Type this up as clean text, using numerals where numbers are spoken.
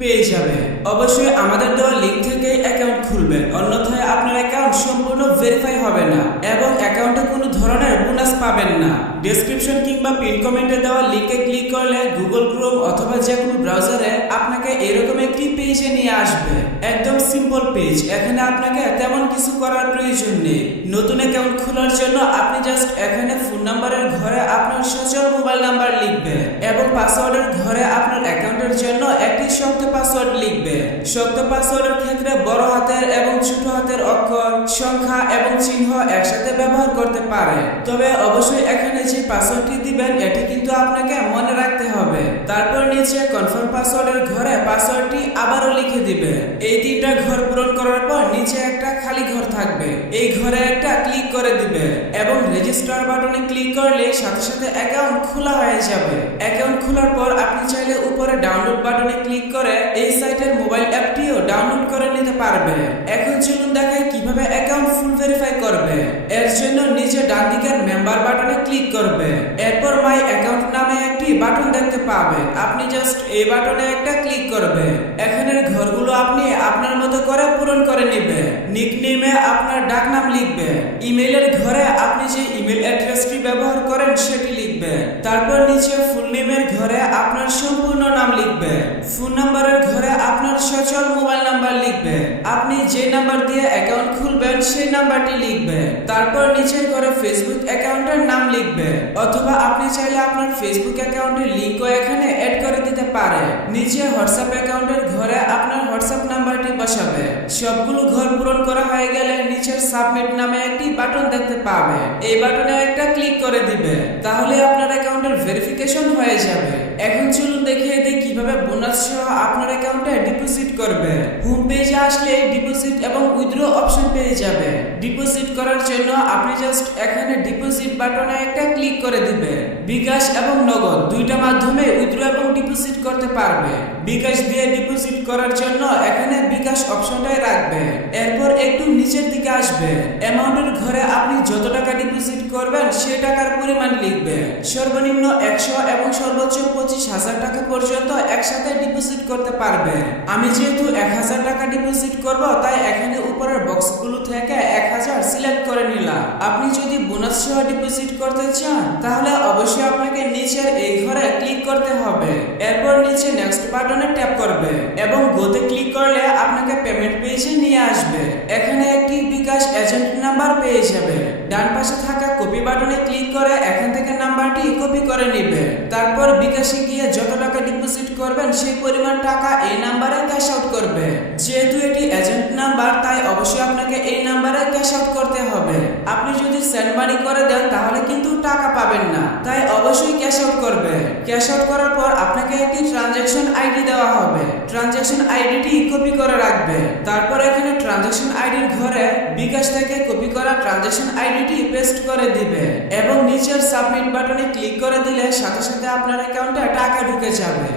পেয়ে যাবে। অবশ্যই আমাদের দেওয়া লিঙ্ক থেকে অ্যাকাউন্ট খুলবেন, অন্যথায় আপনার অ্যাকাউন্ট সম্পূর্ণ ভেরিফাই হবে না এবং অ্যাকাউন্টে কোনো ধরনের বোনাস পাবেন না। ডেসক্রিপশন কিংবা পিন কমেন্টে দেওয়া লিঙ্কে ক্লিক করলে গুগল ক্রোম অথবা যে কোনো ব্রাউজারে আপনাকে এরকম একটি পেজে নিয়ে আসবে। একদম সিম্পল পেজ, এখানে আপনাকে তেমন কিছু করার প্রয়োজন নেই। নতুন অ্যাকাউন্ট খোলার জন্য আপনি জাস্ট এখানে ফোন নাম্বারের ঘরে আপনার সচল মোবাইল নাম্বার লিখবে এবং পাসওয়ার্ডের ঘরে আপনার অ্যাকাউন্টের জন্য একটি শক্ত পাসওয়ার্ড লিখবে। শক্ত পাসওয়ার্ডের ক্ষেত্রে বড় হাতের এবং ছোট হাতের অক্ষর, সংখ্যা এবং চিহ্ন একসাথে ব্যবহার করতে পারে। তবে অবশ্যই এখানে যে পাসওয়ার্ডটি দিবেন এটি কিন্তু আপনাকে মনে রাখতে হবে। তারপর নিচে কনফার্ম পাসওয়ার্ডের ঘরে পাসওয়ার্ডটি আবারও লিখে দিবে। এই তিনটা ঘর পূরণ করার পর নিচে একটা খালি ঘর থাকবে, এই ঘরে একটা ক্লিক করে দিবে এবং রেজিস্টার বাটনে ক্লিক করলে সাথে সাথে অ্যাকাউন্ট খোলা হয়ে যাবে। অ্যাকাউন্ট খোলার পর আপনি চাইলে উপরে ডাউনলোড বাটনে ক্লিক করে এই সাইটের মোবাইল অ্যাপটিও ডাউনলোড করে নিতে পারবে। এখন চলুন দেখাই কিভাবে অ্যাকাউন্ট ফুল ভেরিফাই করবে। এর জন্য নিচে ডান দিকের মেম্বার বাটনে ক্লিক করবে, এরপর মাই অ্যাকাউন্ট নামে একটি বাটন দেখতে পাবে, আপনি জাস্ট এই বাটনে একটা ক্লিক করবে। এখানের ঘরগুলো আপনি আপনার মতো করে পূরণ করে নেবে। নিকনেমে আপনার ডাকনাম লিখবে, ইমেইলের ঘরে আপনি যে ইমেল অ্যাড্রেসটি ব্যবহার করেন সেটি লিখবে। তারপর নিচে ফুল নেমের ঘরে আপনার সম্পূর্ণ নাম লিখবে। ফোন নাম্বারের ঘরে আপনার সচল মোবাইল নাম্বার লিখবে, আপনি যে নাম্বার দিয়ে অ্যাকাউন্ট খুলবেন সেই নাম্বারটি লিখবে। তারপর নিচের ঘরে ফেসবুক অ্যাকাউন্টের নাম লিখবে, অথবা আপনি চাইলে আপনার ফেসবুক অ্যাকাউন্টের লিংকও এখানে অ্যাড করে দিতে পারে। নিচে হোয়াটসঅ্যাপ অ্যাকাউন্টের ঘরে আপনার হোয়াটসঅ্যাপ নাম্বারটি বসাবে। সবগুলো ঘর পূরণ করা হয়ে গেলে নিচের সাবমিট নামে একটি বাটন দেখতে পাবে, এই বাটনে একটা ক্লিক করে দিবে, তাহলে আপনার অ্যাকাউন্টের ভেরিফিকেশন হয়ে যাবে। এখন চলুন দেখিয়ে দিই কিভাবে বোনাস সহ আপনার অ্যাকাউন্টে ডিপোজিট করবে। হোম পেজে আসলে ডিপোজিট এবং উইথড্র অপশন পেয়ে যাবে। ডিপোজিট করার জন্য আপনি জাস্ট এখানে ডিপোজিট বাটনে একটা ক্লিক করে দিবে। বিকাশ এবং নগদ দুইটা মাধ্যমে উইথড্র এবং ডিপোজিট করতে পারবে। বিকাশ দিয়ে ডিপোজিট করার জন্য এখানে বিকাশ অপশনটাই রাখবে, এরপর একটু নিচের দিকে আসবে। অ্যামাউন্টের ঘরে আপনি যত টাকা ডিপোজিট করবেন সেই টাকার পরিমাণ লিখবে। সর্বনিম্ন 100 এবং সর্বোচ্চ 25,000 টাকা পর্যন্ত একসাথে ডিপোজিট করতে পারবে। আমি যেহেতু 1000 টাকা ডিপোজিট করব, তাই এখানে উপরের বক্সগুলো থেকে 1000 সিলেক্ট করে নিলাম। আপনি যদি বোনাস সহ ডিপোজিট করতে চান তাহলে অবশ্যই আপনাকে নিচের এই ঘরে ক্লিক করতে হবে, এরপর নিচে নেক্সট বাটনে ট্যাপ করবে এবং গোতে ক্লিক করলে আপনাকে পেমেন্ট পেজে নিয়ে আসবে। এখানে একটি বিকাশ এজেন্ট নাম্বার পেয়ে যাবে। ডান পাশে থাকা কপি বাটনে ক্লিক করে এখান থেকে নাম্বারটি কপি করে নেবে। তারপর বিকাশে গিয়ে যত টাকা ডিপোজিট করবেন সেই পরিমাণ টাকা এই নাম্বারে ক্যাশ আউট করবে। যেহেতু এটি এজেন্ট নাম্বার তাই অবশ্যই আপনাকে এই নাম্বারে ক্যাশ আউট করতে হবে। আপনি যদি সেন্ড মানি করে দেন তাহলে কিন্তু টাকা পাবেন না, তাই অবশ্যই ক্যাশ আউট করবে। ক্যাশ আউট করার পর আপনাকে একটি ট্রানজ্যাকশন আইডি দেওয়া হবে, ট্রানজ্যাকশন আইডিটি কপি করে রাখবে। তারপর এখানে ট্রানজ্যাকশন আইডির ঘরে বিকাশ থেকে কপি করা ট্রানজ্যাকশন আইডিটি পেস্ট করে দিবে এবং নিচের সাবমিট বাটনে ক্লিক করে দিলে সাথে সাথে আপনার অ্যাকাউন্টে টাকা ঢুকে যাবে।